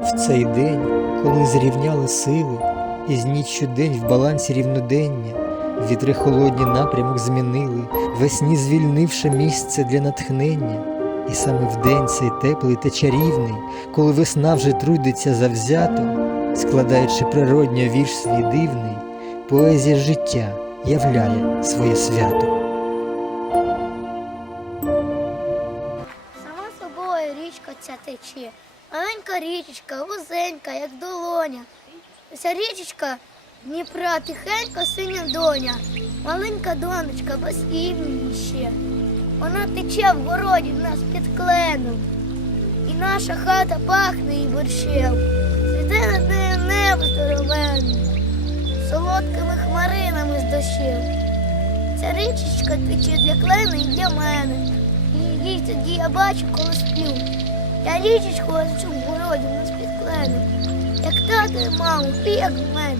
В цей день, коли зрівняли сили, і з ніччю день в балансі рівнодення, вітри холодні напрямок змінили, весні звільнивши місце для натхнення. І саме в день цей теплий та чарівний, коли весна вже трудиться завзято, складаючи природньо вірш свій дивний, поезія життя являє своє свято. Річка ця тече. Маленька річечка, вузенька, як долоня. Ця річечка Дніпра тихенька синя доня. Маленька донечка без імені ще. Вона тече в городі в нас під кленом. І наша хата пахне і борщем. Світе над нею небо здоровенне, солодкими хмаринами з дощем. Ця річечка тече для клена і для мене. І їй тоді я бачу, коли сплю. Я річечку лечу в городі нас під як тата і маму, і в мене.